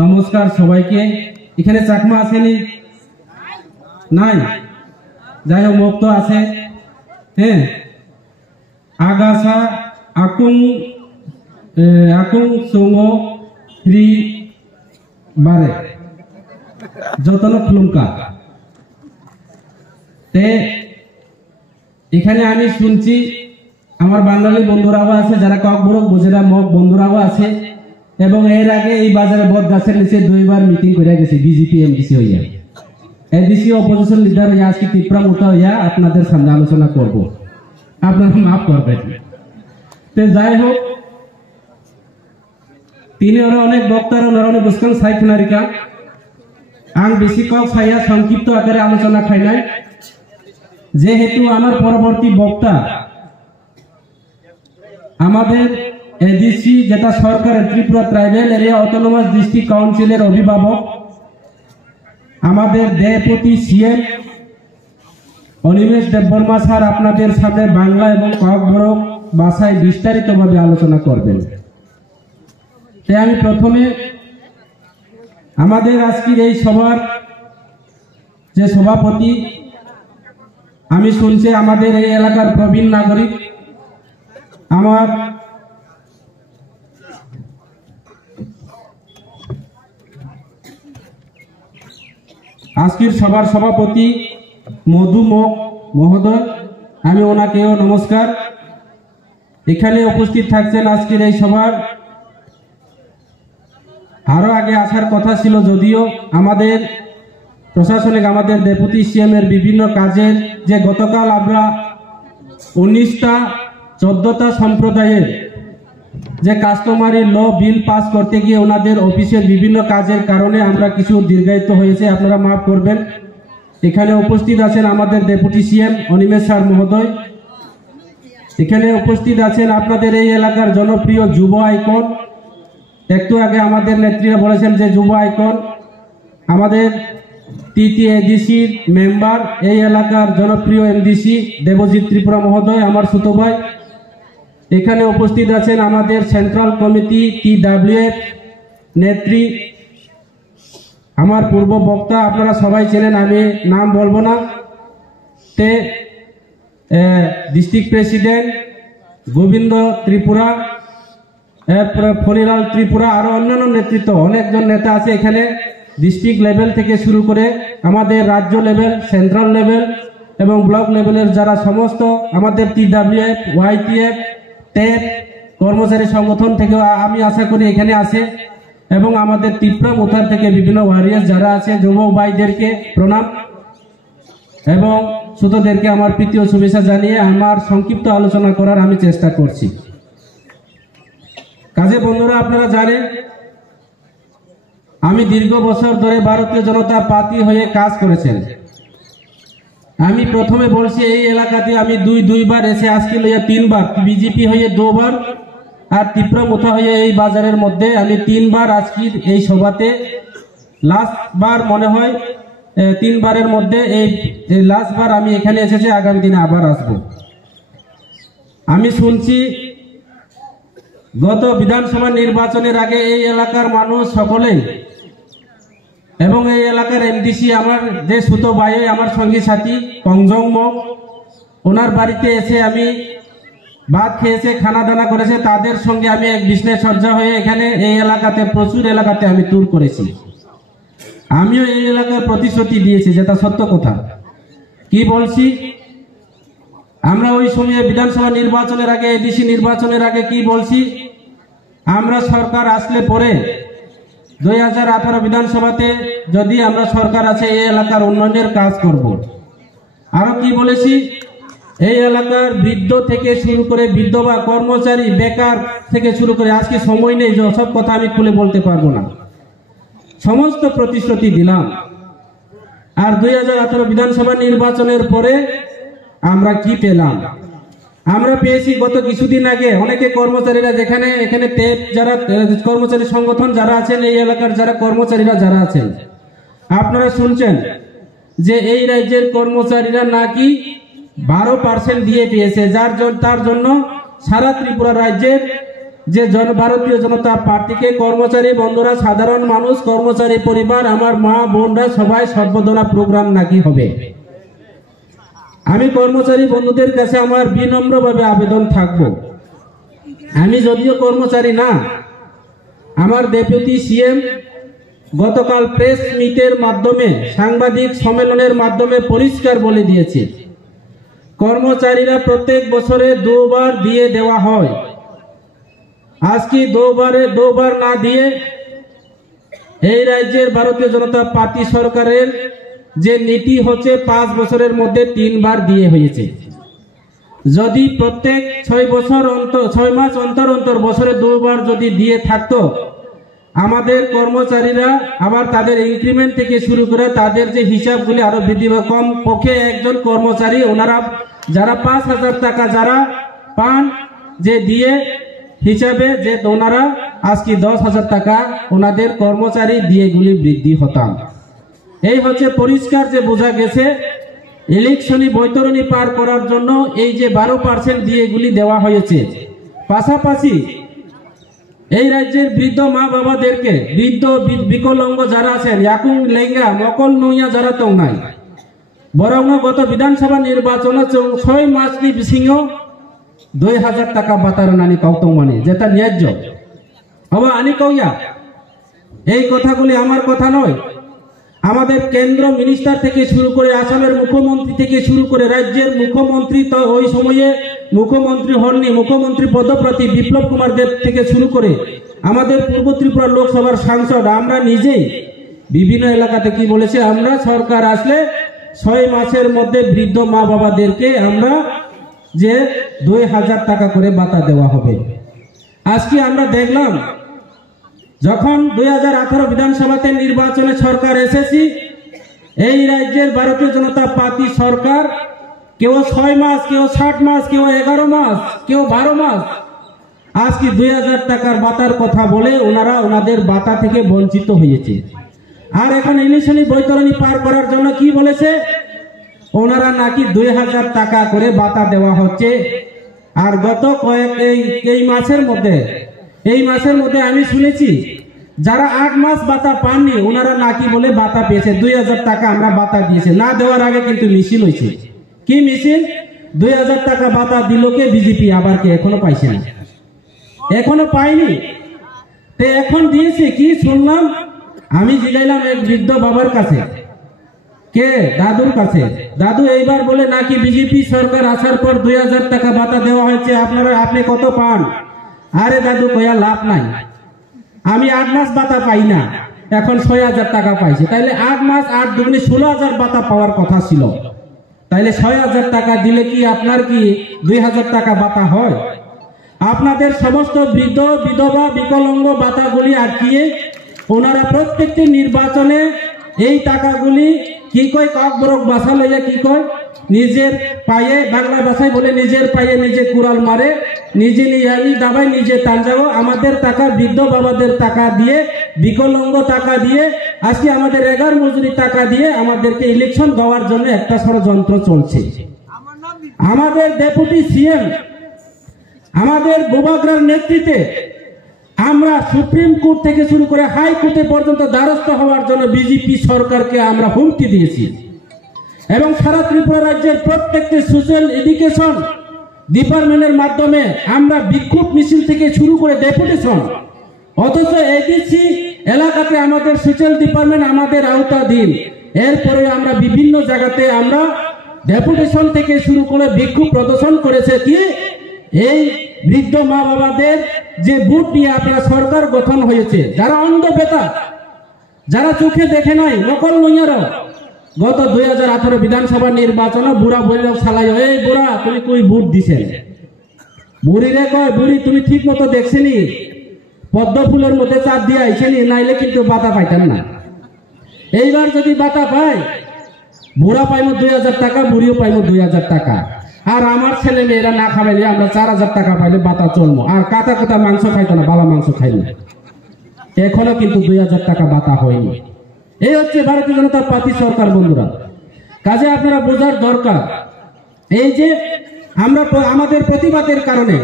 নমস্কার সবাইকে। এখানে চাকমা আসেনি? নাই? যাই হোক, মুক্ত আছে। হ্যাঁ, আগাছা আকুং আকুং সুঙ্গো রি বারে যতন খুলুমকা। এখানে আমি শুনছি আমার বাঙালি বন্ধুরাও আছে, যারা ককবরক বুঝেরা মগ বন্ধুরাও আছে, এবং এর আগে এই বাজারে বট গাছের নিচে 2বার মিটিং করে গেছে বিজেপি এমডিসি হইয়া। এডিসি অপোজিশন লিডার হইয়া আজকে তীব্রা মোটা হইয়া আপনাদের সামনে আলোচনা করব, আপনারা মাফ করবেন। তো যাই হোক, তিনি ওরা অনেক বক্তার নরনে বুঝকান সাইখনারিকা আং বেশি কক সাইয়া সংক্ষিপ্ত আকারে আলোচনা খাই নাই, যেহেতু আমার পরবর্তী বক্তা আমাদের এডিসি, যেটা সরকারের Tripura tribal area autonomous district কাউন্সিলের অভিভাবক, আমাদের deputy CM Animesh Debbarma sir আপনাদের সাথে বাংলা এবং ককবরক ভাষায় বিস্তারিতভাবে আলোচনা করবেন। তাই আমি প্রথমে আমাদের আজকের এই সভার যে সভাপতি, আমি শুনছি আমাদের এই এলাকার প্রবীণ নাগরিক, আমার আজকের সভার সভাপতি মধু মহোদয়, আমি ওনাকেও নমস্কার। এখানে উপস্থিত থাকছেন আজকের এই সভার, আরো আগে আসার কথা ছিল, যদিও আমাদের প্রশাসনিক আমাদের ডেপুটি সিএম এর বিভিন্ন কাজের যে গতকাল আমরা 19টা 14টা সম্প্রদায়ের যে কাস্টমারি ল বিল পাস করতে গিয়ে ওনাদের অফিসের বিভিন্ন কাজের কারণে আমরা কিছু দীর্ঘায়িত হয়েছে, আপনারা মাফ করবেন। এখানে উপস্থিত আছেন আমাদের ডেপুটি সিএম অনিমেষ স্যার মহোদয়, এখানে উপস্থিত আছেন আপনাদের এই এলাকার জনপ্রিয় যুব আইকন। একটু আগে আমাদের নেত্রীরা বলেছেন যে যুব আইকন আমাদের টিটিএডিসির মেম্বার, এই এলাকার জনপ্রিয় এমডিসি দেবজিৎ ত্রিপুরা মহোদয়, আমার ছোট ভাই। এখানে উপস্থিত আছেন আমাদের সেন্ট্রাল কমিটি TWF নেত্রী, আমার পূর্ব বক্তা, আপনারা সবাই চেনেন, আমি নাম বলবো না। তে ডিস্ট্রিক্ট প্রেসিডেন্ট গোবিন্দ ত্রিপুরা, ফরিলাল ত্রিপুরা, আরো অন্যান্য নেতৃত্ব, অনেকজন নেতা আছে এখানে, ডিস্ট্রিক্ট লেভেল থেকে শুরু করে আমাদের রাজ্য লেভেল, সেন্ট্রাল লেভেল এবং ব্লক লেভেলের যারা সমস্ত আমাদের TWF, YTF, TEP কর্মচারী সংগঠন থেকে আমি আশা করি এখানে আছে, এবং আমাদের ত্রিপুরা মোথার থেকে বিভিন্ন ওয়ারিয়ার্স যারা আছে, যুবক ভাইদেরকে প্রণাম এবং ছোটদেরকে আমার প্রীতি ও শুভেচ্ছা জানিয়ে আমার সংক্ষিপ্ত আলোচনা করার আমি চেষ্টা করছি। কাজে বন্ধুরা, আপনারা জানেন আমি দীর্ঘ বছর ধরে ভারতীয় জনতা পার্টি হয়ে কাজ করেছেন। আমি প্রথমে বলছি এই এলাকাতে আমি দুইবার এসে, আজকে লইয়া 3বার, বিজেপি হয়ে 2বার আর ত্রিপুরা মোথা হয়ে এই বাজারের মধ্যে আমি 3বার আজকের এই সভাতে, লাস্ট বার মনে হয় 3বারের মধ্যে এই লাস্ট বার আমি এখানে এসেছি, আগামী দিনে আবার আসব। আমি শুনছি গত বিধানসভা নির্বাচনের আগে এই এলাকার মানুষ সকলেই এবং এই এলাকার এমডিসি আমার যে ছোট ভাই, আমার সঙ্গী সাথী কংজং মগ, ওনার বাড়িতে এসে আমি ভাত খেয়েছে, খানা দানা করেছে, তাদের সঙ্গে আমি এক বিষ্ণের সজ্জা হয়ে এখানে এই এলাকাতে প্রচুর এলাকাতে আমি ট্যুর করেছি। আমিও এই এলাকার প্রতিশ্রুতি দিয়েছি, যেটা সত্য কথা। কি বলছি, আমরা ওই সময়ে বিধানসভা নির্বাচনের আগে, এডিসি নির্বাচনের আগে কি বলছি, আমরা সরকার আসলে পরে 2018 বিধানসভাতে যদি আমরা সরকার আছে, এই এলাকার উন্নয়নের কাজ করব। আরো কি বলেছি, এই এলাকার বৃদ্ধ থেকে শুরু করে বিধবা, কর্মচারী, বেকার থেকে শুরু করে, আজকে সময় নেই সব কথা আমি খুলে বলতে পারবো না, সমস্ত প্রতিশ্রুতি দিলাম। আর 2018 বিধানসভা নির্বাচনের পরে আমরা কি পেলাম? আমরা পেয়েছি গত কিছুদিন আগে অনেকে কর্মচারীরা, যেখানে এখানে যারা কর্মচারী সংগঠন যারা আছেন, এই এলাকার যারা কর্মচারীরা যারা আছেন, আপনারা শুনছেন যে এই রাজ্যের কর্মচারীরা নাকি 12% দিয়ে পেয়েছে, তার জন্য সারা ত্রিপুরা রাজ্যের যে ভারতীয় জনতা পার্টিকে কর্মচারী বন্ধুরা, সাধারণ মানুষ, কর্মচারী পরিবার, আমার মা বোনরা সবাই সর্বদলা প্রোগ্রাম নাকি হবে। আমি কর্মচারী বন্ধুদের কাছে আমার বিনম্রভাবে আবেদন থাকব, আমি যদিও কর্মচারী না, আমার ডেপুটি সিএম গতকাল প্রেস মিটের মাধ্যমে, সাংবাদিক সম্মেলনের মাধ্যমে পরিষ্কার বলে দিয়েছে কর্মচারীরা প্রত্যেক বছরে 2 বার দিয়ে দেওয়া হয়। আজকে 2 বার না দিয়ে এই রাজ্যের ভারতীয় জনতা পার্টি সরকারের যে নীতি হচ্ছে 5 বছরের মধ্যে 3 বার দিয়ে হয়েছে। যদি প্রত্যেক 6 মাস অন্তর অন্তর বছরে 2 বার যদি দিয়ে থাকতো, আমাদের কর্মচারীরা আবার তাদের ইনক্রিমেন্ট থেকে শুরু করে তাদের যে হিসাবগুলি আরো বৃদ্ধি বা কম পক্ষে একজন কর্মচারী ওনারা যারা 5,000 টাকা যারা পান যে দিয়ে হিসাবে যে ওনারা আজকে 10,000 টাকা ওনাদের কর্মচারী দিয়েগুলি বৃদ্ধি হতাম। এই হচ্ছে পরিষ্কার যে বোঝা গেছে ইলেকশনি বৈতরণী পার করার জন্য এই যে 12% দিয়েগুলি দেওয়া হয়েছে। পাশাপাশি এই রাজ্যের বৃদ্ধ মা বাবাদেরকে, বৃদ্ধ বিকলাঙ্গ যারা আছেন, ইয়াকুং লেঙ্গা মকল নইয়া যারা তো নাই, বরং গত বিধানসভা নির্বাচনে 6 মাস কি বিসিংহ 2,000 টাকা বাতার নানি কৌতম মানে যেটা ন্যায্য হবা আনি কইয়া। এই কথাগুলি আমার কথা নয়, আমাদের কেন্দ্র মিনিস্টার থেকে শুরু করে আসামের মুখ্যমন্ত্রী থেকে শুরু করে রাজ্যের মুখ্যমন্ত্রী, তো ওই সময়ে মুখ্যমন্ত্রী হননি, মুখ্যমন্ত্রী পদপ্রার্থী বিপ্লব কুমার দেব থেকে শুরু করে আমাদের পূর্ব ত্রিপুরা লোকসভার সাংসদ, আমরা নিজেই বিভিন্ন এলাকাতে কি বলেছে, আমরা সরকার আসলে 6 মাসের মধ্যে বৃদ্ধ মা বাবাদেরকে আমরা যে 2,000 টাকা করে ভাতা দেওয়া হবে। আজকে আমরা দেখলাম যখন 2018 বিধানসভাতে নির্বাচনে সরকার এসেছি, এই রাজ্যের ভারতীয় জনতা পার্টি সরকার কেউ 6 মাস, কেউ 60 মাস, কেউ 11 মাস, কেউ 12 মাস আজকে 2,000 টাকার ভাতার কথা বলে ওনারা ওনাদের ভাতা থেকে বঞ্চিত হয়েছে। আর এখন ইলেকশনি বৈতরণী পার করার জন্য কি বলেছে, ওনারা নাকি 2,000 টাকা করে ভাতা দেওয়া হচ্ছে। আর গত এই মাসের মধ্যে আমি শুনেছি যারা 8 মাস ভাতা পাননি ওনারা নাকি বলে ভাতা পেয়েছে, 2,000 টাকা আমরা ভাতা দিয়েছে। না দেওয়ার আগে কিন্তু মিছিল হয়েছে। কি মিছিল? 2,000 টাকা ভাতা দিল কে? বিজেপি। আবার কে? এখনো পাইছে না, এখনো পাইনি। তো এখন দিয়েছে কি শুনলাম, আমি জিগাইলাম এক বৃদ্ধ বাবার কাছে, কে দাদুর কাছে, দাদু এইবার বলে নাকি বিজেপি সরকার আসার পর 2,000 টাকা ভাতা দেওয়া হয়েছে, আপনি কত পান? আরে দাদু কয়া লাভ নাই, আমি 8 মাস ভাতা পাই না, এখন 6,000 টাকা পাইছি। তাইলে 8 মাস 8 দুগুণে 16,000 ভাতা পাওয়ার কথা ছিল। তাইলে 6,000 টাকা দিলে কি আপনার কি 2,000 টাকা ভাতা হয়? আপনাদের সমস্ত বৃদ্ধ বিধবা বিকলাঙ্গ ভাতাগুলি আটকিয়ে ওনারা প্রত্যেকটি নির্বাচনে এই টাকাগুলি কি কয় ককবরক বাসা লইয়া কি কয় নিজের পায়ে, বাংলা ভাষায় বলে নিজের পায়ে নিজে কুড়াল মারে, নিজে নিয়ে দাবায় নিজে টান যাবো। আমাদের টাকা, বৃদ্ধ বাবাদের টাকা দিয়ে, বিকলাঙ্গ টাকা দিয়ে, আজকে আমাদের 11 মজুরি টাকা দিয়ে আমাদেরকে ইলেকশন দেওয়ার জন্য একটা ষড়যন্ত্র চলছে। আমাদের ডেপুটি সিএম, আমাদের বোবাগ্রার নেতৃত্বে আমরা সুপ্রিম কোর্ট থেকে শুরু করে হাইকোর্টে পর্যন্ত দ্বারস্থ হওয়ার জন্য বিজেপি সরকারকে আমরা হুমকি দিয়েছি। এবং সারা ত্রিপুরা রাজ্যের প্রত্যেকটি সোশ্যাল এডুকেশন ডিপার্টমেন্টের মাধ্যমে আমরা বিক্ষোভ মিছিল থেকে শুরু করে ডেপুটেশন, অথচ এডিসি এলাকাতে আমাদের সোশ্যাল ডিপার্টমেন্ট আমাদের আওতাধীন। এরপরে আমরা বিভিন্ন জায়গাতে আমরা ডেপুটেশন থেকে শুরু করে বিক্ষোভ প্রদর্শন করেছে কি এই বৃদ্ধ মা বাবাদের যে বুট নিয়ে আপনার সরকার গঠন হয়েছে, যারা অন্ধ বেতা, যারা চোখে দেখে নাই, নকল নইয়ারও গত 2018 বিধানসভা নির্বাচনে বুড়া বলল সালাই, এই বুড়া তুমি কই ভোট দিছেন? বুড়ি রে কয়, বুড়ি তুমি ঠিক মতো দেখছিনি, পদ্ম ফুলের মধ্যে চাপ দিয়ে আইছেনি, নাইলে কিন্তু বাতা পাইতেন না। এইবার যদি বাতা পাই, বুড়া পাইব 2,000 টাকা, বুড়িও পাইব 2,000 টাকা। আর আমার ছেলে মেয়েরা না খাওয়াইলে আমরা 4,000 টাকা পাইলে বাতা চলবো। আর কাটা কাটা মাংস খাইতো না, বালা মাংস খাইল। এখনো কিন্তু 2,000 টাকা বাতা হয়নি। এই হচ্ছে ভারতীয় জনতা পার্টি সরকার বন্ধুরা। কাজে আপনারা বোঝার দরকার, এই যে আমরা আমাদের প্রতিবাদের কারণে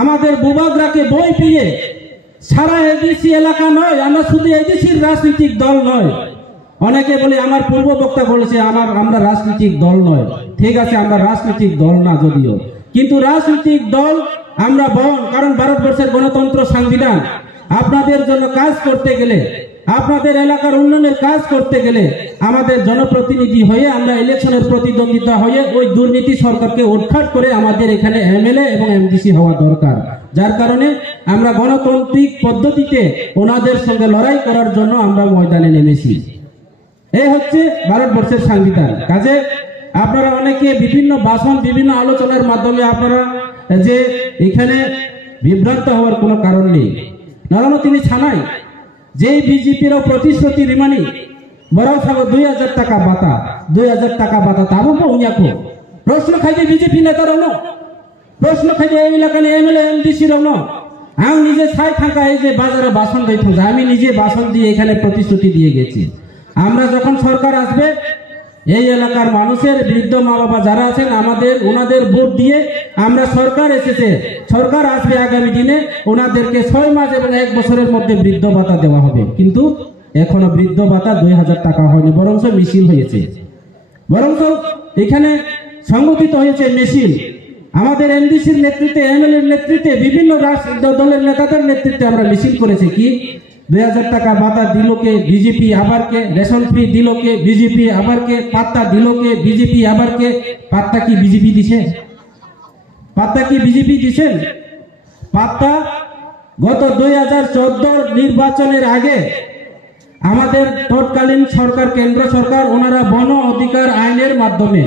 আমাদের বুবাগরাকে বই পিয়ে সারা এডিসি এলাকা নয়, আমরা শুধু এডিসির রাজনৈতিক দল নয়। অনেকে বলে, আমার পূর্ব বক্তা বলেছে আমরা রাজনৈতিক দল নয়। ঠিক আছে, আমরা রাজনৈতিক দল না যদিও, কিন্তু রাজনৈতিক দল আমরা বহন, কারণ ভারতবর্ষের গণতন্ত্র সংবিধান। আপনাদের জন্য কাজ করতে গেলে, আপনাদের এলাকার উন্নয়নের কাজ করতে গেলে আমাদের জনপ্রতিনিধি হয়ে, আমরা ইলেকশনের প্রতিদ্বন্দ্বিতা হয়ে ওই দুর্নীতি সরকারকে উৎখাত করে আমাদের এখানে এমএলএ এবং এমডিসি হওয়া দরকার। যার কারণে আমরা গণতান্ত্রিক পদ্ধতিতে ওনাদের সঙ্গে লড়াই করার জন্য আমরা ময়দানে নেমেছি। এই হচ্ছে ভারতবর্ষের সংবিধান। কাজে আপনারা অনেকে বিভিন্ন ভাষণ, বিভিন্ন আলোচনার মাধ্যমে আপনারা যে এখানে বিভ্রান্ত হওয়ার কোনো কারণ নেই। নরম তিনি ছানায় যেই বিজেপির প্রতিশ্রুতি রিমানি বড় সাগো 2000 টাকা বাতা, 2000 টাকা বাতা তাবো উনিয়াকো প্রশ্ন খাইতে বিজেপি নেতা রং, প্রশ্ন খাইতে এই এলাকার এমএলএ এমডিসি রং। আমি নিজে ছাই থাকা এই যে বাজারে ভাষণ দিয়ে থাকা, আমি নিজে ভাষণ দিয়ে এখানে প্রতিশ্রুতি দিয়ে গেছি। আমরা যখন সরকার আসবে, এই এলাকার মানুষের বৃদ্ধ মা বাবা যারা আছেন ওনাদের ভোট দিয়ে আমরা সরকার এসেছে, সরকার আসবে আগামী দিনে, ওনাদেরকে 6 মাস এবং 1 বছরের মধ্যে বৃদ্ধ ভাতা দেওয়া হবে। কিন্তু এখনো বৃদ্ধ ভাতা 2000 টাকা হয়নি, বরং মিছিল হয়েছে, বরং এখানে সংগঠিত হয়েছে মিছিল। আমাদের এমডিসির নেতৃত্বে, এমএলএর নেতৃত্বে, বিভিন্ন দলের নেতাদের নেতৃত্বে আমরা মিছিল করেছি। কি 2000 টাকা ভাতা দিল কে বিজেপি, আবার কে রেশন ফ্রি দিল কে বিজেপি, আবার কে পাত্তা দিল কে বিজেপি, আবার কে পাত্তা কি বিজেপি দিছে? পাত্তা কি বিজেপি দিছেন? পাত্তা গত 2014 নির্বাচনের আগে আমাদের তৎকালীন সরকার, কেন্দ্র সরকার, ওনারা বন অধিকার আইনের মাধ্যমে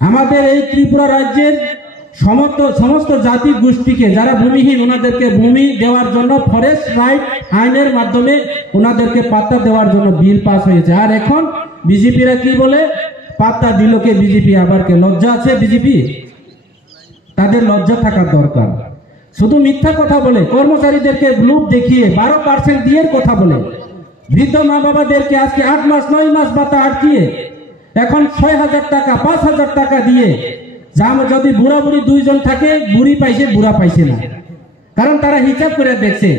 আমাদের এই ত্রিপুরা রাজ্যের সমস্ত জাতি গোষ্ঠীকে যারা ভূমিহীন, ওনাদেরকে ভূমি দেওয়ার জন্য ফরেস্ট রাইট আইনের মাধ্যমে ওনাদেরকে পাত্তা দেওয়ার জন্য বিল পাস হয়েছে। আর এখন বিজেপিরা কি বলে, পাত্তা দিল কে বিজেপি, আবার কে? লজ্জা আছে বিজেপি? তাদের লজ্জা থাকার দরকার। শুধু মিথ্যা কথা বলে, কর্মচারীদেরকে লোভ দেখিয়ে 12% দিয়ে কথা বলে, বৃদ্ধ মা বাবাদেরকে আজকে 8 মাস 9 মাস ভাতা আটকিয়ে এখন 6000 টাকা 5000 টাকা দিয়ে, যদি বুড়া বুড়ি 2 জন থাকে, বুড়ি পাইছে, বুড়া পাইছে না। কারণ তারা হিসাব করে দেখছে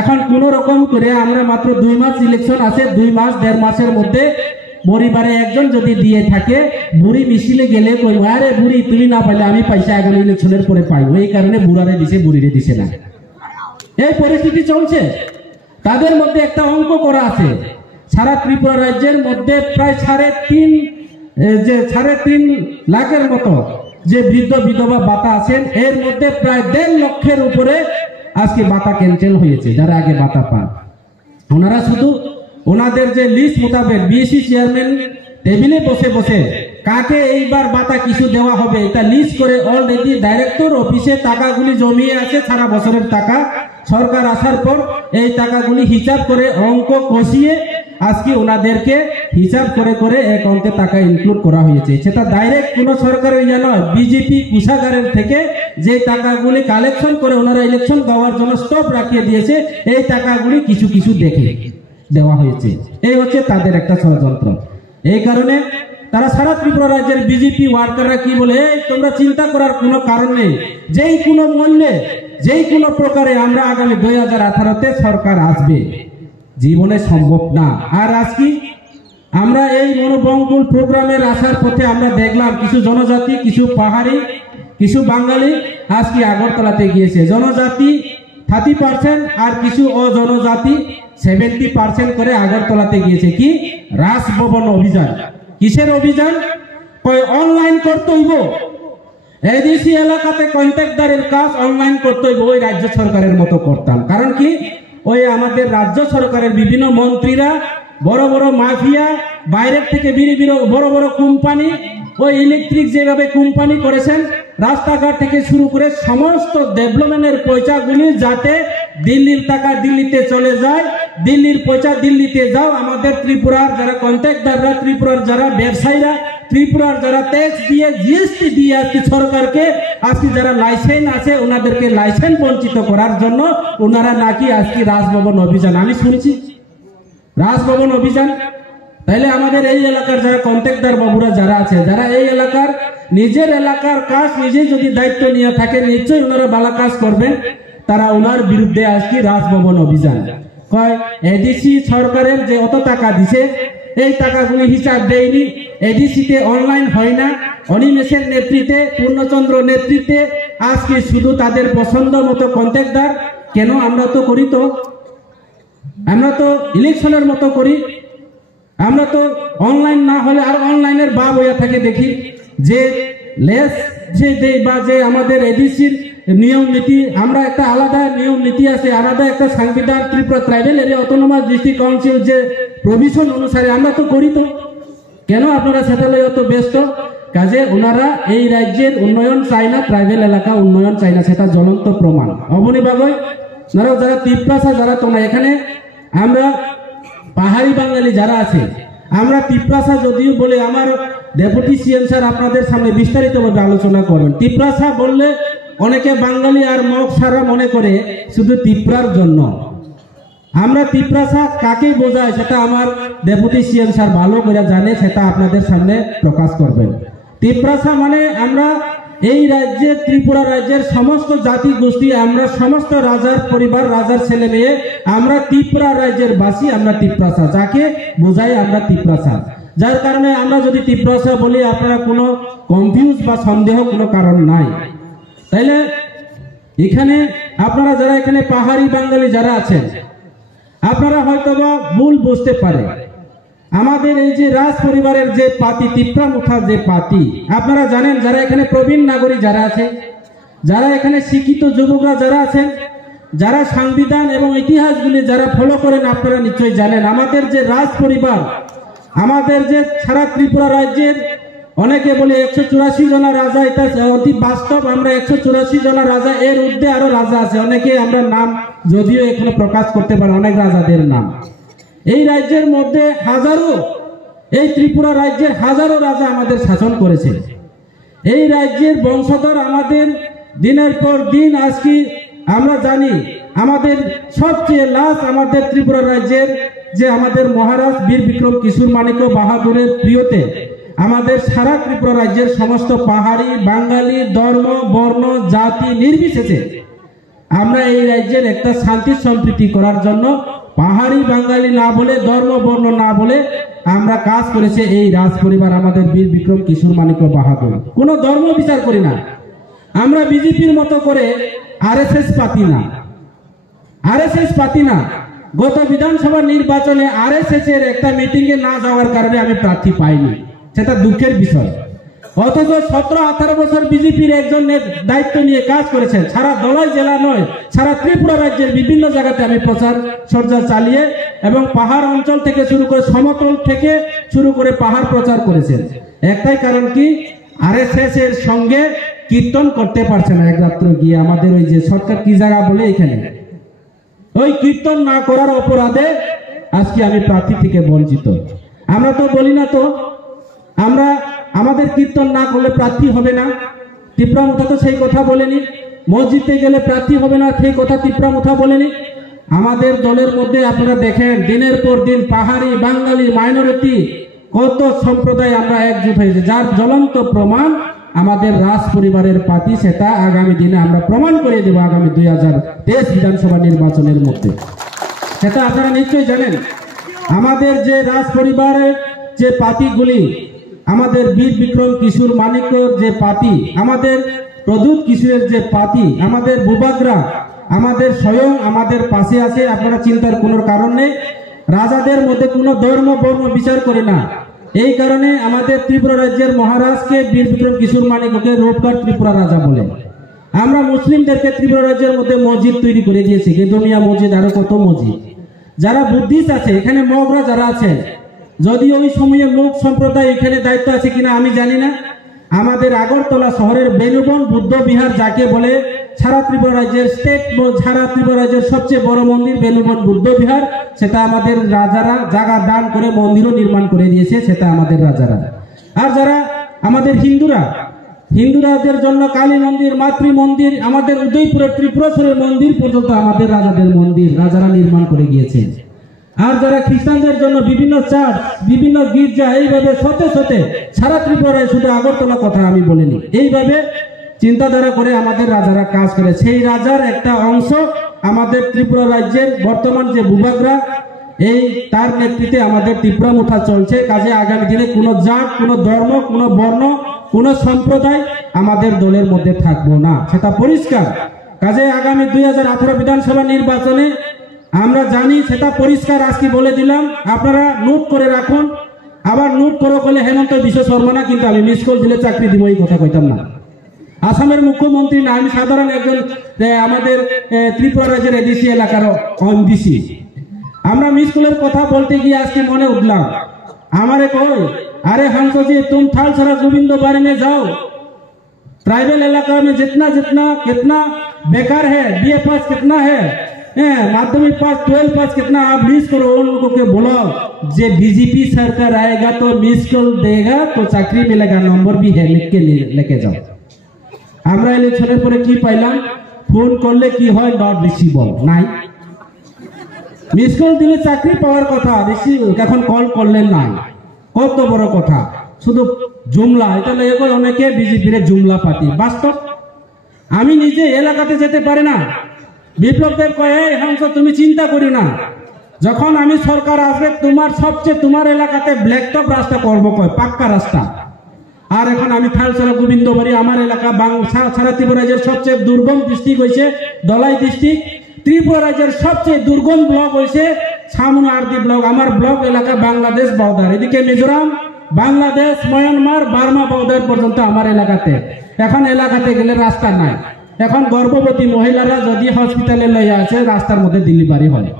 এখন কোন রকম করে আমরা মাত্র 2 মাস ইলেকশন আছে, 2 মাস 1.5 মাসের মধ্যে পরিবারে একজন যদি দিয়ে থাকে, বুড়ি মিছিলে গেলে কইব, আরে বুড়ি তুমি না পাইলে আমি পয়সা আগামী ইলেকশনের পরে পাইব, এই কারণে বুড়ারে দিছে, বুড়িরে দিছে না। এই পরিস্থিতি চলছে। তাদের মধ্যে একটা অঙ্ক করা আছে, সারা ত্রিপুরা রাজ্যের মধ্যে প্রায় 3.5 লাখের মতো যে বৃদ্ধ বিধবা ভাতা আছেন, এর মধ্যে প্রায় 1.5 লক্ষের উপরে আজকে ভাতা ক্যান্সেল হয়েছে। যারা আগে ভাতা পান, ওনারা শুধু ওনাদের যে লিস্ট মোতাবেক বিএসসি চেয়ারম্যান টেবিলে বসে বসে কাকে এইবার ভাতা কিছু দেওয়া হবে এটা লিস্ট করে অলরেডি ডাইরেক্টর অফিসে টাকাগুলি জমিয়ে আছে, সারা বছরের টাকা। সরকার আসার পর এই টাকাগুলি হিসাব করে অঙ্ক কষিয়ে আজকে ওনাদেরকে হিসাব করে করে অ্যাকাউন্টে টাকা ইনক্লুড করা হয়েছে। সেটা ডাইরেক্ট কোনো সরকারের ইয়ে নয়, বিজেপি কোষাগারের থেকে যে টাকাগুলি কালেকশন করে ওনারা ইলেকশন দেওয়ার জন্য স্টপ রাখিয়ে দিয়েছে, এই টাকাগুলি কিছু কিছু দেখে দেওয়া হয়েছে। এই হচ্ছে তাদের একটা ষড়যন্ত্র। এই কারণে তারা সারা ত্রিপুরা রাজ্যের বিজেপি ওয়ার্কাররা কি বলে, তোমরা চিন্তা করার কোনো কারণ নেই, যেই কোনো মূল্যে, যেই কোনো প্রকারে আমরা আগামী 2018-তে সরকার আসবে, জীবনে সম্ভব না। আর আজকে আমরা এই মনোবঙ্কুল প্রোগ্রামের আসার পথে আমরা দেখলাম কিছু জনজাতি, কিছু পাহাড়ি, কিছু বাঙালি আজকে আগরতলাতে গিয়েছে। জনজাতি 30% আর কিছু অজনজাতি 70% করে আগরতলাতে গিয়েছে। কি রাজভবন অভিযান? কিসের অভিযান? অনলাইন করতে হইব, এডিসি এলাকাতে কন্ট্রাক্টরের কাজ অনলাইন করতে হইব। ওই রাজ্য সরকারের মতো করতাম। কারণ কি, ওই আমাদের রাজ্য সরকারের বিভিন্ন মন্ত্রীরা, বড় বড় মাফিয়া, বাইরের থেকে বড় বড় কোম্পানি, ওই ইলেকট্রিক যেভাবে কোম্পানি করেছেন, রাস্তাঘাট থেকে শুরু করে সমস্ত ডেভেলপমেন্টের পয়সাগুলি যাতে দিল্লির টাকা দিল্লিতে চলে যায়, দিল্লির পয়সা দিল্লিতে যাও। আমাদের ত্রিপুরার যারা কন্ট্রাক্টররা, ত্রিপুরার যারা ব্যবসায়ীরা, ত্রিপুরার যারা ট্যাক্স দিয়ে, জিএসটি দিয়ে আজকে সরকারকে, আজকে যারা লাইসেন্স আছে ওনাদেরকে লাইসেন্স বঞ্চিত করার জন্য ওনারা নাকি আজকে রাজভবন অভিযান, আমি শুনছি রাজভবন অভিযান। তাইলে আমাদের এই এলাকার যারা কন্ট্রাক্টর বাবুরা যারা আছে, যারা এই এলাকার নিজের এলাকার কাজ নিজে যদি দায়িত্ব নিয়ে থাকে নিশ্চয়ই ওনারা ভালো কাজ করবেন। তারা ওনার বিরুদ্ধে আজকে রাজভবন অভিযান কয় এডিসি সরকারের যে অত টাকা দিছে এই টাকাগুলি হিসাব দেয়নি, এডিসিতে অনলাইন হয় না, অনিমেষের নেতৃত্বে পূর্ণচন্দ্র নেতৃত্বে আজকে শুধু তাদের পছন্দ মতো কন্ট্রাক্টর। কেন আমরা তো করি, তো আমরা তো ইলেকশনের মতো করি, আমরা তো অনলাইন না হলে আর অনলাইনের বাব হয়ে থাকে দেখি যে লেস যে দেয় বা যে আমাদের এডিসির নিয়ম নীতি, আমরা একটা আলাদা নিয়ম নীতি আছে, আলাদা একটা সংবিধান Tripura tribal area autonomous district council যে প্রভিশন অনুসারে আমরা তো করি, তো কেন আপনারা সেটা লই অত ব্যস্ত? কাজে ওনারা এই রাজ্যের উন্নয়ন চায় না, ট্রাইবেল এলাকা উন্নয়ন চায় না, সেটা জ্বলন্ত প্রমাণ। অবনী বাবুই যারা তিপ্রাসা যারা তোমরা এখানে আমরা পাহাড়ি বাঙালি যারা আছে, আমরা তিপ্রাসা যদিও বলে আমার ডেপুটি সিএম স্যার আপনাদের সামনে বিস্তারিতভাবে আলোচনা করবেন। তিপ্রাসা বললে অনেকে বাঙালি আর মগ সারা মনে করে শুধু তিপ্রার জন্য। আমরা তিপ্রাসা কাকে বোঝায় সেটা আমার ডেপুটি সিএম স্যার ভালো করে জানে, সেটা আপনাদের সামনে প্রকাশ করবেন। তিপ্রাসা মানে আমরা এই রাজ্যের ত্রিপুরা রাজ্যের সমস্ত জাতি গোষ্ঠী, আমরা সমস্ত রাজার পরিবার, রাজার ছেলে মেয়ে, আমরা ত্রিপুরা রাজ্যের বাসী, আমরা তিপ্রাসা যাকে বোঝাই আমরা তিপ্রাসা। যার কারণে আমরা যদি তিপ্রাসা বলি আপনারা কোনো কনফিউজ বা সন্দেহ কোনো কারণ নাই। তাইলে এখানে আপনারা যারা এখানে পাহাড়ি বাঙালি যারা আছেন আপনারা হয়তো বা ভুল বুঝতে পারে, আমাদের এই যে রাজ পরিবারের যে পাতি তিপ্রামুথার যে পাতি, আপনারা জানেন যারা এখানে প্রবীণ নাগরিক যারা আছে, যারা এখানে শিক্ষিত যুবকরা যারা আছেন, যারা সংবিধান এবং ইতিহাসগুলি যারা ফলো করেন, আপনারা নিশ্চয়ই জানেন আমাদের যে রাজ পরিবার, আমাদের যে সারা ত্রিপুরা রাজ্যের অনেকে বলে 184 জনা রাজা, এটা অতি বাস্তব। আমরা 184 জনা রাজা, এর ঊর্ধ্বে আরো রাজা আছে, অনেকে আমরা নাম যদিও এখনো প্রকাশ করতে পারে অনেক রাজাদের নাম। এই রাজ্যের মধ্যে হাজারো, এই ত্রিপুরা রাজ্যের হাজারো রাজা আমাদের শাসন করেছে। এই রাজ্যের বংশধর আমাদের দিনের পর দিন আজকে আমরা জানি আমাদের সবচেয়ে লাস্ট আমাদের ত্রিপুরা রাজ্যের যে আমাদের মহারাজ বীর বিক্রম কিশোর মানিক্য বাহাদুরের প্রিয়তে আমাদের সারা ত্রিপুরা রাজ্যের সমস্ত পাহাড়ি বাঙালি ধর্ম বর্ণ জাতি নির্বিশেষে আমরা এই রাজ্যের একটা শান্তি সম্প্রীতি করার জন্য পাহাড়ি বাঙালি না বলে, ধর্ম বর্ণ না বলে আমরা কাজ করেছে এই রাজ পরিবার আমাদের বীর বিক্রম কিশোর মানিক্য বাহাদুর। কোনো ধর্ম বিচার করি না আমরা, বিজেপির মতো করে আরএসএস পাতি না, আরএসএস পাতি না। গত বিধানসভা নির্বাচনে আরএসএস এর একটা মিটিং এ না যাওয়ার কারণে আমি প্রার্থী পাইনি, সেটা দুঃখের বিষয়। অথচ 17-18 বছর বিজেপির একজন দায়িত্ব নিয়ে কাজ করেছেন, সারা দলাই জেলা নয় সারা ত্রিপুরা রাজ্যের বিভিন্ন জায়গাতে আমি প্রচার সরকার চালিয়ে এবং পাহাড় অঞ্চল থেকে শুরু করে সমতল থেকে শুরু করে পাহাড় প্রচার করেছেন। একটাই কারণ কি, আরএসএস এর সঙ্গে কীর্তন করতে পারছে না। এক রাত্র গিয়ে আমাদের ওই যে সরকার কি জায়গা বলে এখানে ওই কীর্তন না করার অপরাধে আজকে আমি প্রার্থী থেকে বঞ্চিত। আমরা তো বলি না, তো আমরা আমাদের কীর্তন না করলে প্রার্থী হবে না, তিপ্রামুথা তো সেই কথা বলেনি। মসজিদে গেলে প্রার্থী হবে না সেই কথা তিপ্রামুথা বলেনি। আমাদের দলের মধ্যে আপনারা দেখেন দিনের পর দিন পাহাড়ি বাঙালি মাইনরিটি কত সম্প্রদায় আমরা একজোট হয়েছে, যার জ্বলন্ত প্রমাণ আমাদের রাজ পরিবারের পাতি। সেটা আগামী দিনে আমরা প্রমাণ করে দেব আগামী 2023 বিধানসভা নির্বাচনের মধ্যে। সেটা আপনারা নিশ্চয়ই জানেন আমাদের যে রাজ পরিবারের যে পাতিগুলি, আমাদের বীর বিক্রম কিশোর মানিক্যর যে পাতি, আমাদের প্রদ্যুৎ কিশোরের যে পাতি, আমাদের বুবাগরা আমাদের স্বয়ং আমাদের পাশে আছে। আপনারা চিন্তার কোনো কারণ নেই, রাজাদের মধ্যে কোনো ধর্ম বর্ণ বিচার করে না। এই কারণে আমাদের ত্রিপুরা রাজ্যের মহারাজকে বীর বিক্রম কিশোর মানিক্যকে রূপকার ত্রিপুরা রাজা বলে। আমরা মুসলিমদেরকে ত্রিপুরা রাজ্যের মধ্যে মসজিদ তৈরি করে দিয়েছি, গেদমিয়া মসজিদ, আরো কত মসজিদ। যারা বুদ্ধিস্ট আছে এখানে, মগরা যারা আছে, যদিও ওই সময়ে মুখ সম্প্রদায় এখানে দায়িত্ব আছে কিনা আমি জানি না, আমাদের আগরতলা শহরের বেনুবন বুদ্ধ বিহার যাকে বলে, সারা ত্রিপুরা রাজ্যের সারা ত্রিপুরা রাজ্যের সবচেয়ে বড় মন্দির বেনুবন বুদ্ধ বিহার, সেটা আমাদের রাজারা জায়গা দান করে মন্দিরও নির্মাণ করে দিয়েছে, সেটা আমাদের রাজারা। আর যারা আমাদের হিন্দুরাদের জন্য কালী মন্দির, মাতৃ মন্দির, আমাদের উদয়পুরের ত্রিপুরেশ্বরের মন্দির পর্যন্ত আমাদের রাজাদের মন্দির রাজারা নির্মাণ করে গিয়েছে। আর যারা খ্রিস্টানদের জন্য বিভিন্ন চার্চ, বিভিন্ন গির্জা, এইভাবে শতে শতে সারা ত্রিপুরায়, শুধু আগরতলা কথা আমি বলিনি, এইভাবে চিন্তাধারা করে আমাদের রাজারা কাজ করে। সেই রাজার একটা অংশ আমাদের ত্রিপুরা রাজ্যের বর্তমান যে ভূভাগরা, এই তার নেতৃত্বে আমাদের ত্রিপুরা মুঠা চলছে। কাজে আগামী দিনে কোনো জাত, কোনো ধর্ম, কোনো বর্ণ, কোনো সম্প্রদায় আমাদের দলের মধ্যে থাকবো না, সেটা পরিষ্কার। কাজে আগামী 2018 বিধানসভা নির্বাচনে আমরা জানি, সেটা পরিষ্কার আজকে বলে দিলাম, আপনারা নোট করে রাখুন। আবার নোট করো বলে হেমন্ত বিশ্ব শর্মা না, কিন্তু আমি মিস কল দিলে চাকরি দিব এই কথা কইতাম না। আসামের মুখ্যমন্ত্রী না, আমি সাধারণ একজন আমাদের ত্রিপুরা রাজ্যের এডিসি এলাকার এমডিসি। আমরা মিস কলের কথা বলতে গিয়ে আজকে মনে উঠলাম, আমারে কই, अरे हमको जी तुम थालसरा गोविंद बारे में जाओ, ट्राइबल इलाका में जितना जितना कितना बेकार है, बीए पास कितना है, माध्यमिक पास, 12 पास कितना, आप मिस करो उन लोगों के बोलो, जे बीजेपी सरकार आएगा तो मिस कॉल देगा तो चाकरी मिलेगा, नंबर भी है, लिख के लेके जाओ। আমরা ইলেকশনের পরে কি পাইলাম, ফোন করলে কি হয়, নট রিসিভেবল নাই, মিস কল দিলে চাকরি পাওয়ার কথা, এখন কল করলেন নাই। কত বড় কথা, শুধু জুমলা, এটা লেগে কয় অনেকে বিজেপির জুমলা পার্টি। বাস্তব আমি নিজে এলাকাতে যেতে পারি না। বিপ্লব দেব কয়, এই হামস তুমি চিন্তা করি না, যখন আমি সরকার আসবে তোমার এলাকাতে ব্ল্যাকটপ রাস্তা করবো, কয় পাক্কা রাস্তা। আর এখন আমি থালসরা গোবিন্দবাড়ি, আমার এলাকা সারা ত্রিপুরা রাজ্যের সবচেয়ে দুর্গম ডিস্ট্রিক্ট হয়েছে দলাই ডিস্ট্রিক্ট, ত্রিপুরা রাজ্যের সবচেয়ে দুর্গম ব্লক হয়েছে ছামুনারদি ব্লক। আমার ব্লক এলাকা বাংলাদেশ বর্ডার, এদিকে Mizoram, Bangladesh, Myanmar, Burma border পর্যন্ত আমার এলাকাতে। এখন এলাকাতে গেলে রাস্তা নাই, এখন গর্ভবতী মহিলারা যদি হসপিটালে লইয়া আছে, রাস্তার মধ্যে ডেলিভারি হয়।